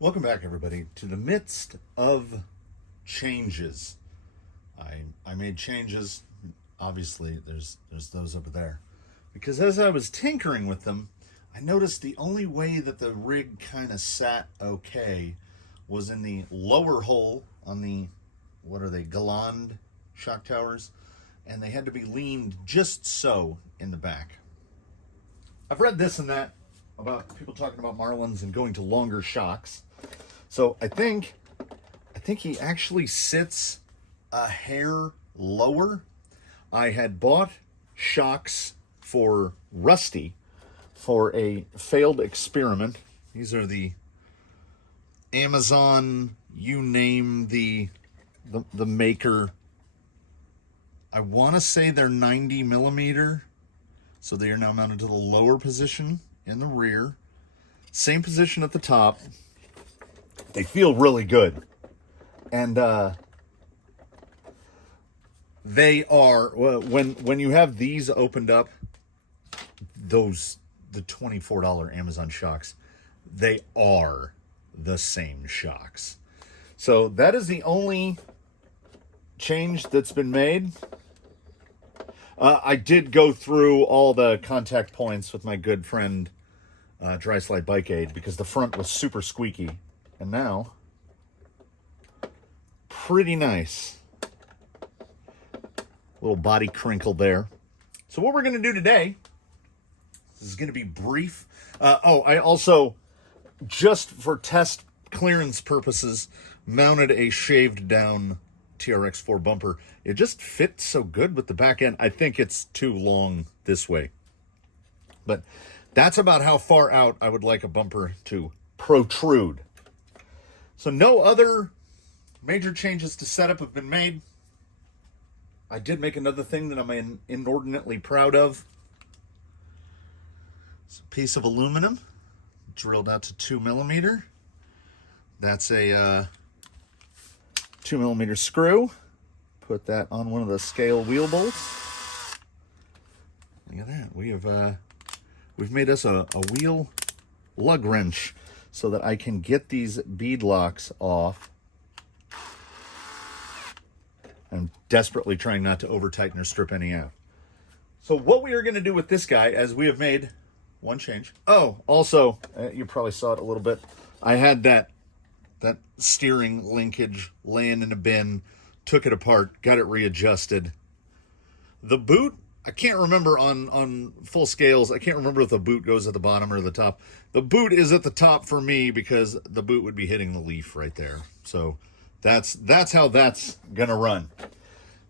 Welcome back, everybody, to the midst of changes. I made changes. Obviously, there's those over there. Because as I was tinkering with them, I noticed the only way that the rig kind of sat okay was in the lower hole on the, what are they, Galand shock towers, and they had to be leaned just so in the back. I've read this and that about people talking about Marlins and going to longer shocks. So I think he actually sits a hair lower. I had bought shocks for Rusty for a failed experiment. These are the Amazon, you name the maker. I want to say they're 90 millimeter. So they are now mounted to the lower position in the rear. Same position at the top. They feel really good. And they are, well, when you have these opened up, the $24 Amazon shocks, they are the same shocks. So that is the only change that's been made. I did go through all the contact points with my good friend Dry Slide Bike Aid because the front was super squeaky. And now, pretty nice. Little body crinkle there. So what we're going to do today, this is going to be brief. I also, just for test clearance purposes, mounted a shaved down TRX4 bumper. It just fits so good with the back end. I think it's too long this way. But that's about how far out I would like a bumper to protrude. So no other major changes to setup have been made. I did make another thing that I'm inordinately proud of. It's a piece of aluminum drilled out to 2 millimeter. That's a 2 millimeter screw. Put that on one of the scale wheel bolts. Look at that. We've made us a wheel lug wrench so that I can get these bead locks off. I'm desperately trying not to over tighten or strip any out. So what we are going to do with this guy, as we have made one change. Oh, also, you probably saw it a little bit. I had that steering linkage laying in a bin, took it apart, got it readjusted. The boot, I can't remember on full scales. I can't remember if the boot goes at the bottom or the top. The boot is at the top for me because the boot would be hitting the leaf right there. So that's how that's gonna run.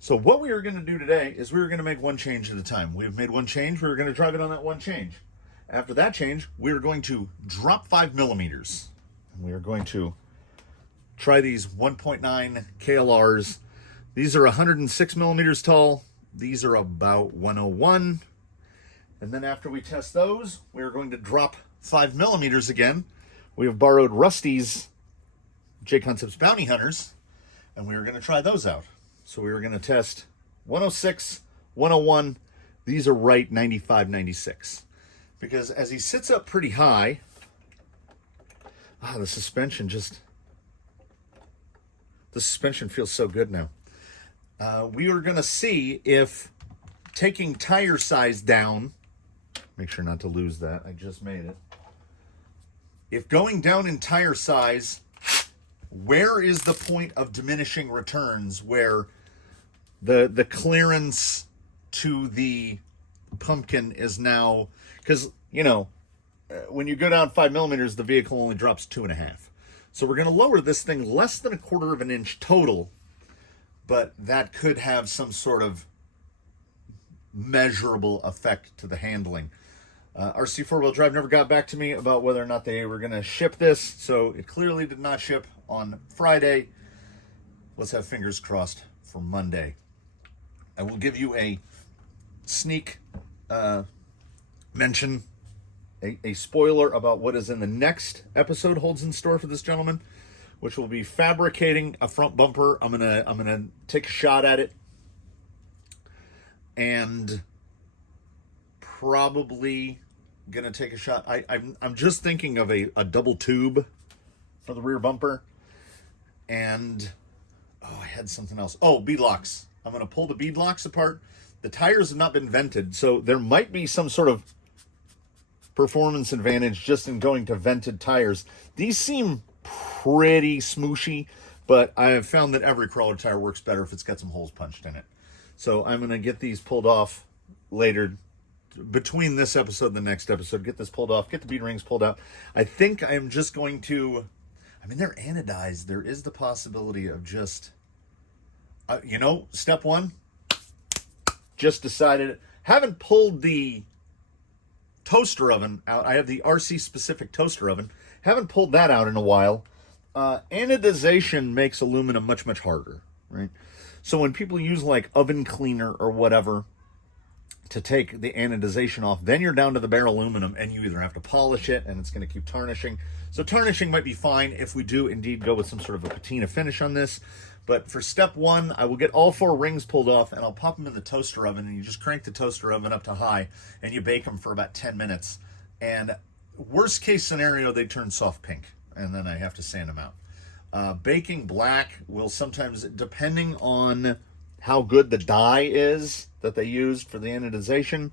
So what we are gonna do today is we're gonna make one change at a time. We've made one change. We're gonna drive it on that one change. After that change, we're going to drop 5 millimeters. And we are going to try these 1.9 KLRs. These are 106 millimeters tall. These are about 101. And then after we test those, we're going to drop 5 millimeters again. We have borrowed Rusty's J-Concepts Bounty Hunters, and we are going to try those out. So we are going to test 106, 101. These are right 95, 96. Because as he sits up pretty high, the suspension feels so good now. We are going to see if taking tire size down, make sure not to lose that, I just made it. If going down in tire size, where is the point of diminishing returns where the clearance to the pumpkin is now, because, when you go down 5 millimeters, the vehicle only drops 2.5. So we're going to lower this thing less than 1/4 of an inch total, but that could have some sort of measurable effect to the handling. RC4WD Drive never got back to me about whether or not they were going to ship this, so it clearly did not ship on Friday. Let's have fingers crossed for Monday. I will give you a sneak mention, a spoiler about what is in the next episode holds in store for this gentleman, which will be fabricating a front bumper. I'm gonna take a shot at it, and probably gonna take a shot. I'm just thinking of a double tube for the rear bumper. And, oh, I had something else. Oh, bead locks. I'm going to pull the bead locks apart. The tires have not been vented, so there might be some sort of performance advantage just in going to vented tires. These seem pretty smooshy, but I have found that every crawler tire works better if it's got some holes punched in it. So I'm going to get these pulled off later, between this episode and the next episode. Get this pulled off, get the bead rings pulled out. I think I'm just going to, I mean, they're anodized. There is the possibility of just, you know, step one, just decided, haven't pulled the toaster oven out. I have the RC specific toaster oven. Haven't pulled that out in a while. Anodization makes aluminum much, much harder, right? So when people use like oven cleaner or whatever to take the anodization off, then you're down to the bare aluminum, and you either have to polish it and it's going to keep tarnishing. So tarnishing might be fine if we do indeed go with some sort of a patina finish on this. But for step one, I will get all 4 rings pulled off, and I'll pop them in the toaster oven, and you just crank the toaster oven up to high, and you bake them for about 10 minutes. And worst case scenario, they turn soft pink, and then I have to sand them out. Baking black will sometimes, depending on how good the dye is that they used for the anodization,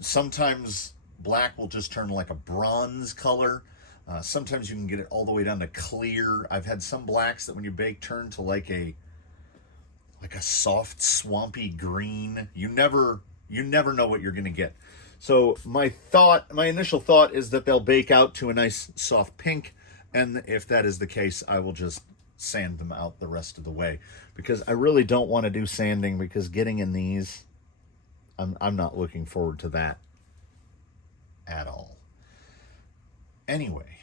sometimes black will just turn like a bronze color. Sometimes you can get it all the way down to clear. I've had some blacks that when you bake turn to like a soft swampy green. You never know what you're going to get. So my initial thought is that they'll bake out to a nice soft pink, and if that is the case, I will just sand them out the rest of the way, because I really don't want to do sanding, because getting in these, I'm not looking forward to that at all. Anyway,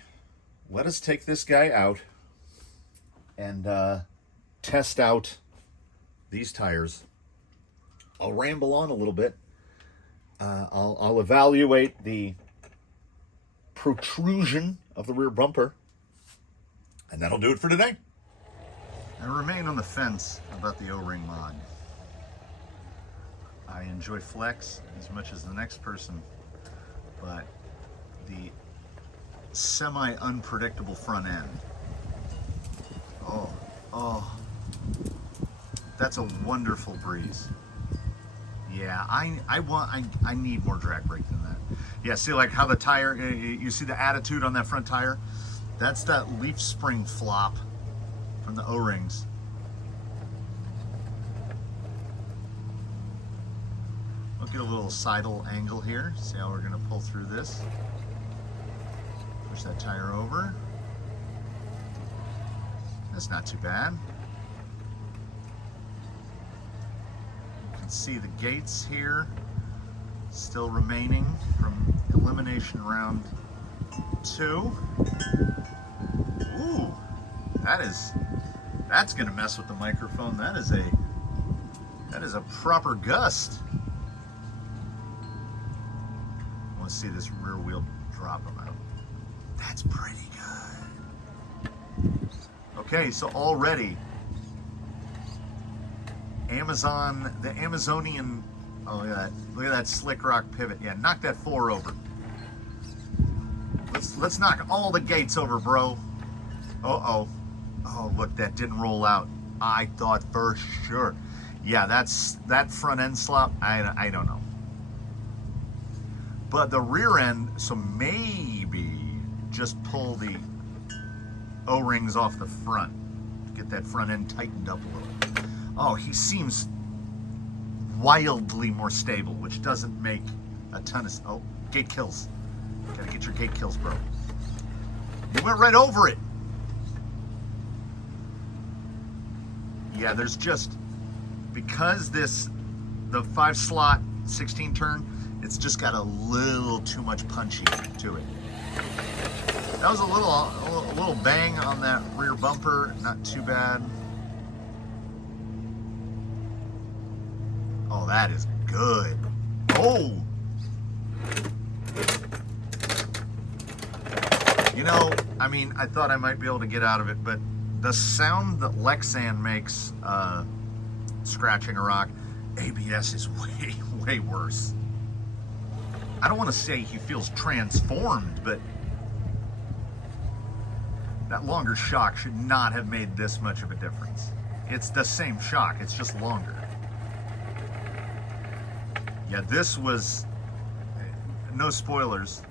let us take this guy out and test out these tires. I'll ramble on a little bit. I'll evaluate the protrusion of the rear bumper, and that'll do it for today. I remain on the fence about the O-ring mod. I enjoy flex as much as the next person, but the semi-unpredictable front end. Oh, that's a wonderful breeze. Yeah, I need more drag brake than that. Yeah, see like how the tire, you see the attitude on that front tire? That's that leaf spring flop from the O-rings. Look at a little sidle angle here. See how we're gonna pull through this. Push that tire over. That's not too bad. You can see the gates here still remaining from elimination round 2. Ooh, that's gonna mess with the microphone. That is a proper gust. I want to see this rear wheel drop them out. That's pretty good. Okay, so already the Amazonian, oh yeah, look at that slick rock pivot. Yeah, knock that 4 over. Let's knock all the gates over, bro. Oh, look, that didn't roll out. I thought for sure. Yeah, that front end slop, I don't know. But the rear end, so maybe just pull the O-rings off the front to get that front end tightened up a little. Oh, he seems wildly more stable, which doesn't make a ton of, oh, gate kills. Gotta get your gate kills, bro. You went right over it. Yeah, there's just, because the 5 slot 16 turn, it's just got a little too much punchy to it. That was a little bang on that rear bumper, not too bad. Oh, that is good. Oh! You know, I mean, I thought I might be able to get out of it, but the sound that Lexan makes scratching a rock, ABS is way, way worse. I don't want to say he feels transformed, but That longer shock should not have made this much of a difference. It's the same shock, it's just longer. Yeah, this was, no spoilers.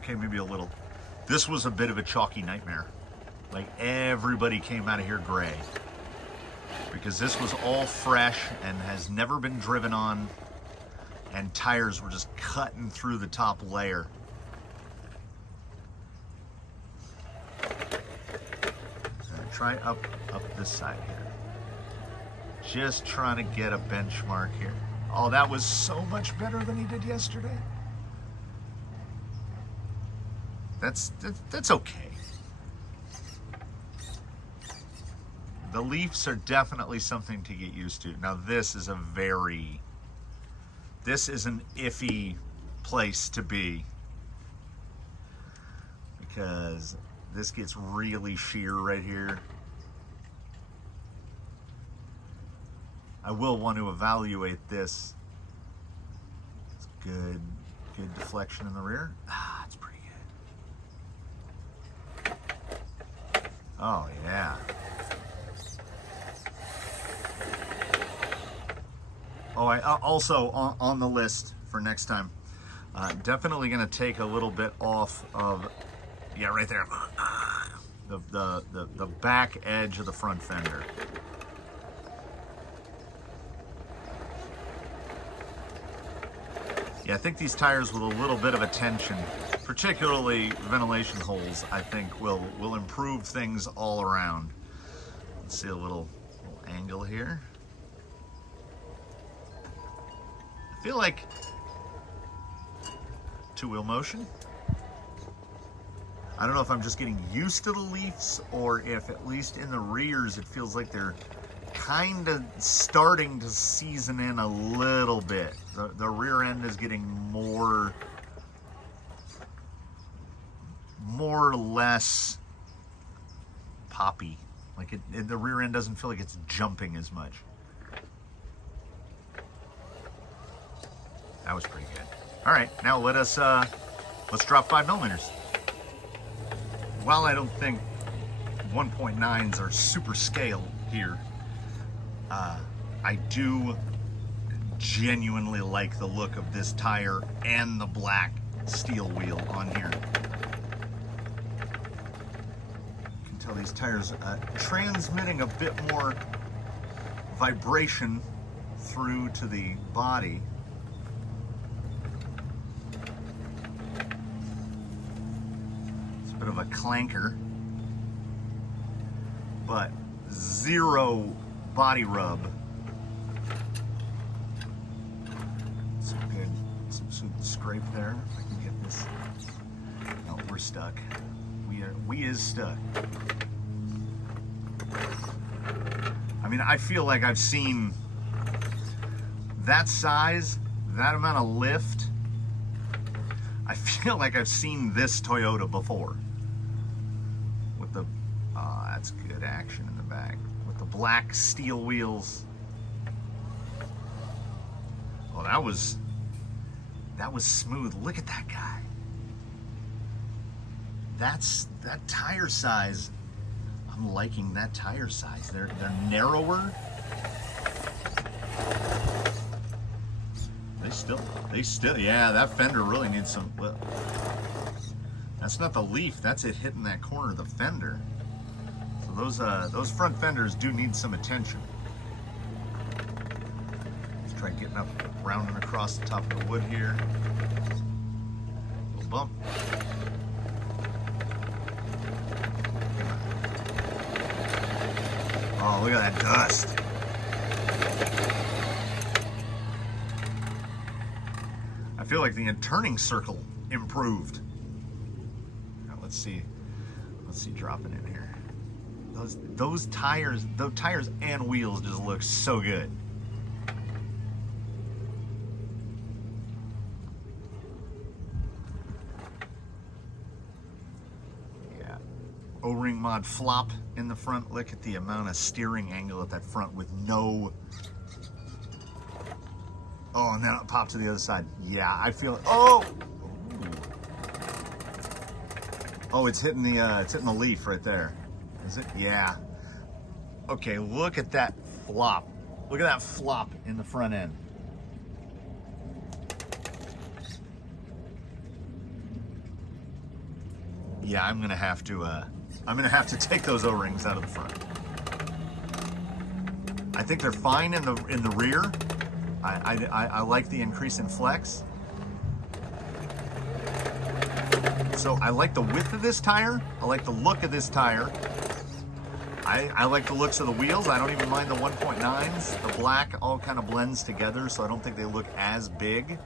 Okay, maybe a little. This was a bit of a chalky nightmare. Like, everybody came out of here gray. Because this was all fresh and has never been driven on, and tires were just cutting through the top layer. Try up this side here. Just trying to get a benchmark here. Oh, that was so much better than he did yesterday. That's okay. The leafs are definitely something to get used to. Now this is an iffy place to be, because this gets really sheer right here. I will want to evaluate this. It's good deflection in the rear. Ah, it's pretty good. Oh yeah. Oh, I also on the list for next time, definitely gonna take a little bit off of, yeah, right there, the back edge of the front fender. Yeah, I think these tires with a little bit of attention, particularly ventilation holes, I think will improve things all around. Let's see a little angle here. I feel like two-wheel motion. I don't know if I'm just getting used to the leafs, or if at least in the rears it feels like they're kind of starting to season in a little bit. The rear end is getting more or less poppy. Like the rear end doesn't feel like it's jumping as much. That was pretty good. All right, now let's drop 5 millimeters. While I don't think 1.9s are super scale here, I do genuinely like the look of this tire and the black steel wheel on here. You can tell these tires transmitting a bit more vibration through to the body. It's a bit of a clanker, but zero body rub. Some scrape there. If I can get this. No, we're stuck. We is stuck. I mean, I feel like I've seen that size, that amount of lift. I feel like I've seen this Toyota before. With the, that's good action in the back. With the black steel wheels. Oh, that was smooth. Look at that guy. That tire size. I'm liking that tire size. They're narrower. They still, yeah, that fender really needs some, that's not the leaf, that's it hitting that corner of the fender. So those front fenders do need some attention. Let's try getting up, rounding across the top of the wood here. Little bump. Oh, look at that dust. I feel like the turning circle improved. Now let's see dropping in here. Those tires and wheels just look so good. Yeah. O-ring mod flop in the front. Look at the amount of steering angle at that front with no. Oh, and then it popped to the other side. Yeah, I feel it. Oh! Oh, it's hitting the leaf right there. Is it? Yeah. Okay, look at that flop. Look at that flop in the front end. Yeah, I'm gonna have to take those O-rings out of the front. I think they're fine in the rear. I like the increase in flex. So I like the width of this tire. I like the look of this tire. I like the looks of the wheels. I don't even mind the 1.9s. The black all kind of blends together, so I don't think they look as big.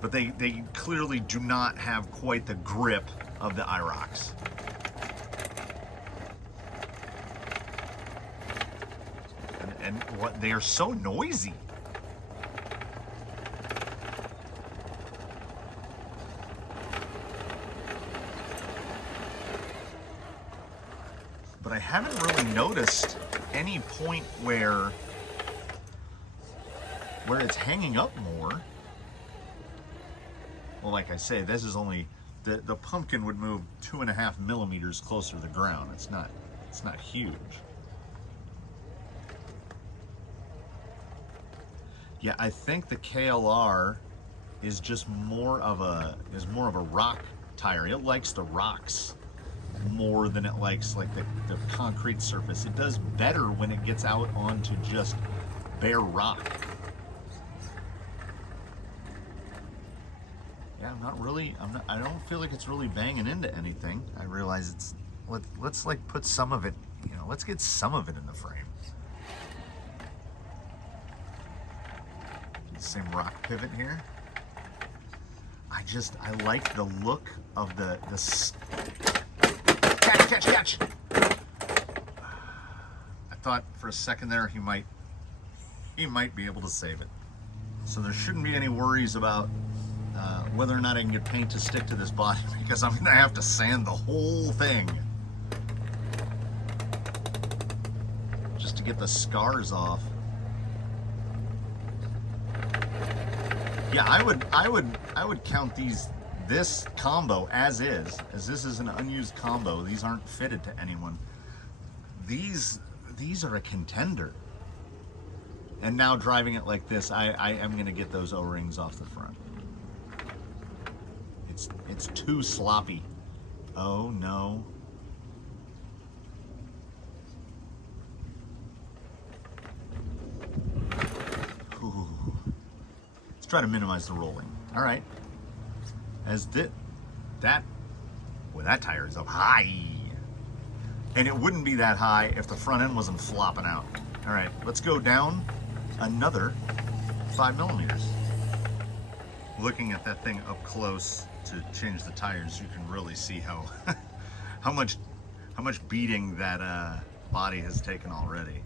But they clearly do not have quite the grip of the IROX. And what, they are so noisy. But I haven't really noticed any point where it's hanging up more. Well, like I say, this is only, the pumpkin would move 2.5 millimeters closer to the ground. It's not huge. Yeah, I think the KLR is just more of a rock tire. It likes the rocks more than it likes like the concrete surface. It does better when it gets out onto just bare rock. Yeah, I don't feel like it's really banging into anything. I realize let's like put some of it, let's get some of it in the frame. Same rock pivot here. I like the look of the catch. I thought for a second there he might be able to save it. So there shouldn't be any worries about whether or not I can get paint to stick to this body, because I'm gonna have to sand the whole thing just to get the scars off. Yeah, I would count this combo as this is an unused combo. These aren't fitted to anyone. These are a contender. And now driving it like this, I am gonna get those O-rings off the front. It's too sloppy. Oh no. Ooh. Let's try to minimize the rolling. All right. As that tire is up high. And it wouldn't be that high if the front end wasn't flopping out. All right, let's go down another 5 millimeters. Looking at that thing up close to change the tires, you can really see how how much beating that body has taken already.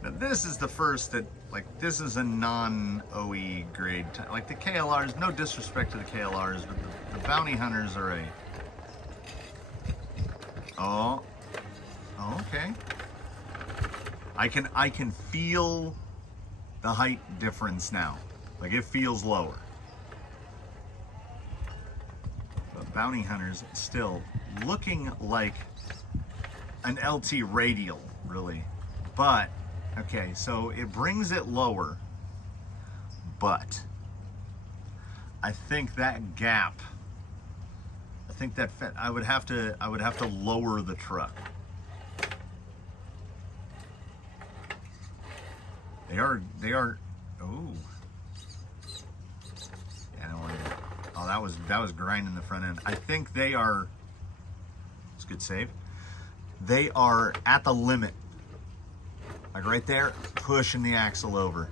Now this is the first that, like, this is a non-OE grade tire. Like the KLRs, no disrespect to the KLRs, but the Bounty Hunters are a... Oh, okay. I can feel the height difference now. Like, it feels lower. But Bounty Hunters still looking like an LT radial, really. But, okay, so it brings it lower, but I think that gap, I would have to lower the truck. They are, oh. Yeah, I don't want to, oh, that was grinding the front end. I think they are, it's a good save. They are at the limit. Like right there, pushing the axle over.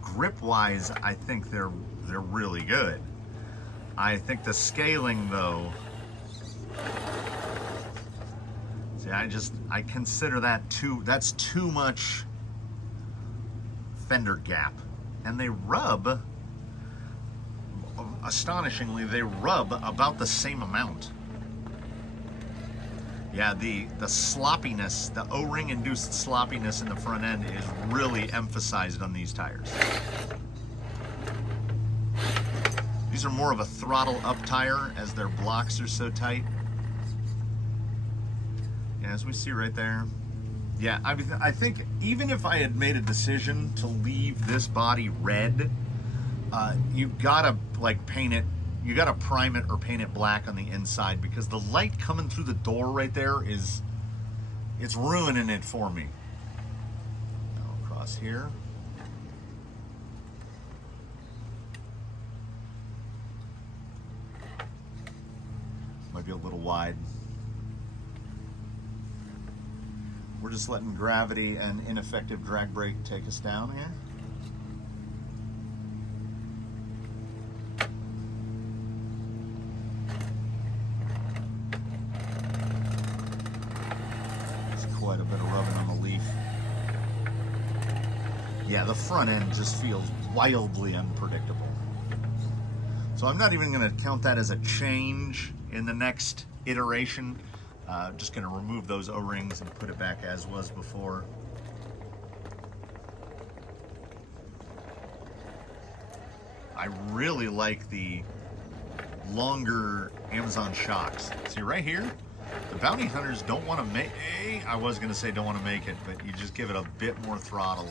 Grip-wise, I think they're really good. I think the scaling, though, see, I consider that's too much fender gap. And they rub, astonishingly, they rub about the same amount. Yeah, the sloppiness, the O-ring induced sloppiness in the front end is really emphasized on these tires. These are more of a throttle up tire as their blocks are so tight. Yeah, as we see right there. Yeah, I think even if I had made a decision to leave this body red, you gotta like paint it. You gotta prime it or paint it black on the inside, because the light coming through the door right there it's ruining it for me. Now across here. Might be a little wide. We're just letting gravity and ineffective drag brake take us down here. Quite a bit of rubbing on the leaf. Yeah, the front end just feels wildly unpredictable. So I'm not even going to count that as a change in the next iteration. Just going to remove those O-rings and put it back as was before. I really like the longer Amazon shocks. See right here? The bounty hunters don't want to make, I was going to say don't want to make it, but you just give it a bit more throttle.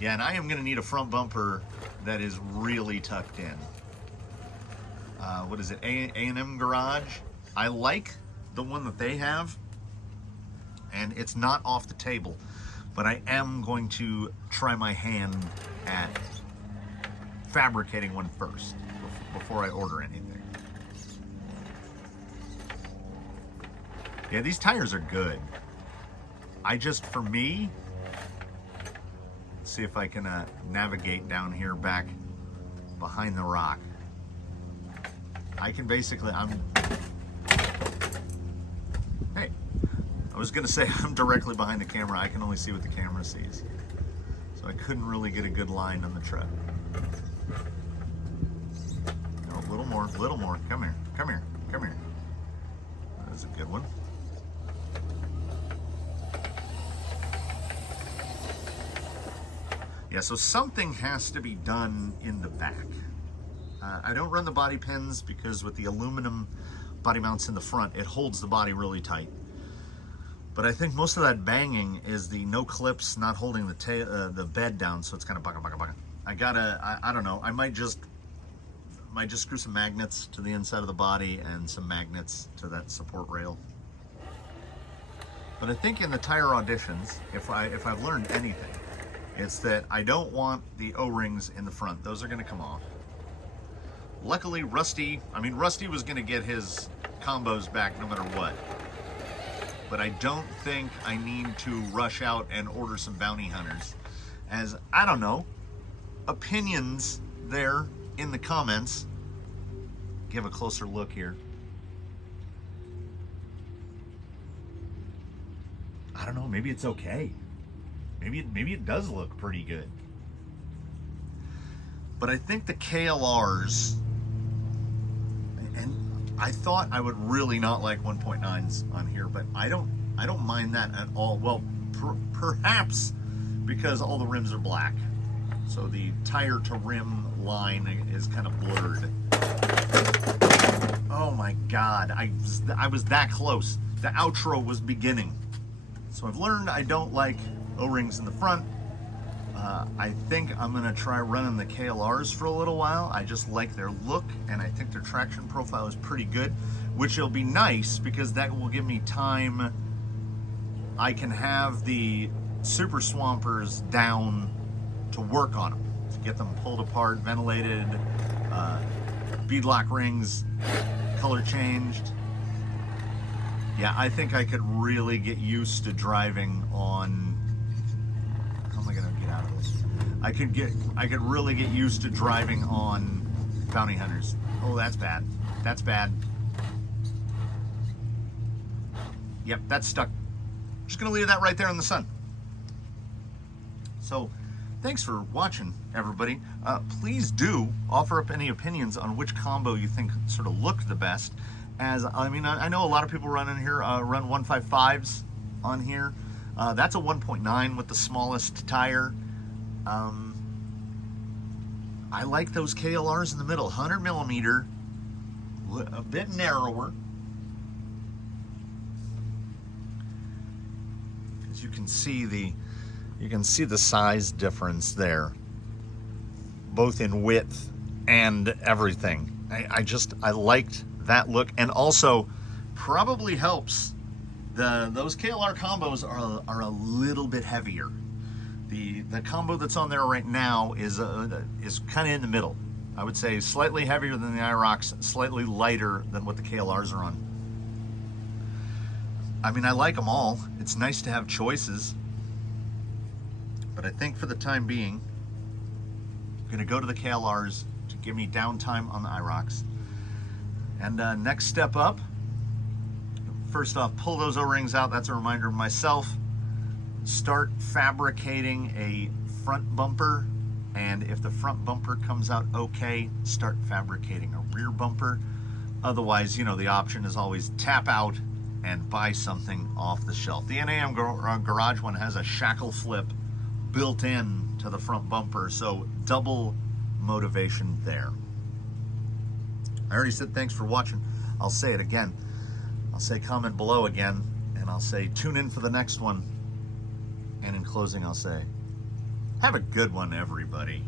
Yeah, and I am going to need a front bumper that is really tucked in. What is it, A&M Garage? I like the one that they have, and it's not off the table, but I am going to try my hand at fabricating one first before I order anything. Yeah, these tires are good. For me, let's see if I can navigate down here back behind the rock. I can basically, hey, I was gonna say I'm directly behind the camera. I can only see what the camera sees. So I couldn't really get a good line on the truck. No, a little more, come here, come here, come here. That's a good one. Yeah, so something has to be done in the back. I don't run the body pins because with the aluminum body mounts in the front, it holds the body really tight. But I think most of that banging is the no clips not holding the bed down, so it's kind of bugga. I don't know. I might just screw some magnets to the inside of the body and some magnets to that support rail. But I think in the tire auditions, if I've learned anything, it's that I don't want the O-rings in the front. Those are going to come off. Luckily, Rusty was going to get his combos back no matter what. But I don't think I need to rush out and order some bounty hunters. As, I don't know, opinions there in the comments. Give a closer look here. I don't know, maybe it's okay. Maybe it does look pretty good. But I think the KLRs, and I thought I would really not like 1.9s on here, but I don't mind that at all. Well, perhaps because all the rims are black, so the tire to rim line is kind of blurred. Oh my God, I was that close. The outro was beginning. So I've learned I don't like O-rings in the front. I think I'm gonna try running the KLRs for a little while. I just like their look, and I think their traction profile is pretty good, which will be nice because that will give me time. I can have the Super Swampers down to work on them, to get them pulled apart, ventilated, beadlock rings, color changed. Yeah, I think I could really get used to driving on, how am I gonna get out of this? I could really get used to driving on bounty hunters. Oh, that's bad. That's bad. Yep, that's stuck. Just gonna leave that right there in the sun. So, thanks for watching, everybody. Please do offer up any opinions on which combo you think sort of looked the best. as, I mean, I know a lot of people run in here, run 155s on here. That's a 1.9 with the smallest tire. I like those KLRs in the middle, 100 millimeter, a bit narrower. As you can see the size difference there, both in width and everything. I liked that look, and also probably helps. Those KLR combos are a little bit heavier. The combo that's on there right now is kind of in the middle. I would say slightly heavier than the IROCs, slightly lighter than what the KLRs are on. I mean, I like them all. It's nice to have choices, but I think for the time being, I'm gonna go to the KLRs to give me downtime on the IROCs. And next step up, first off, pull those O-rings out. That's a reminder of myself. Start fabricating a front bumper, and if the front bumper comes out okay, start fabricating a rear bumper. Otherwise, you know, the option is always tap out and buy something off the shelf. The NAM Garage one has a shackle flip built in to the front bumper, so double motivation there. I already said thanks for watching. I'll say it again. I'll say comment below again, and I'll say tune in for the next one. And in closing, I'll say, have a good one, everybody.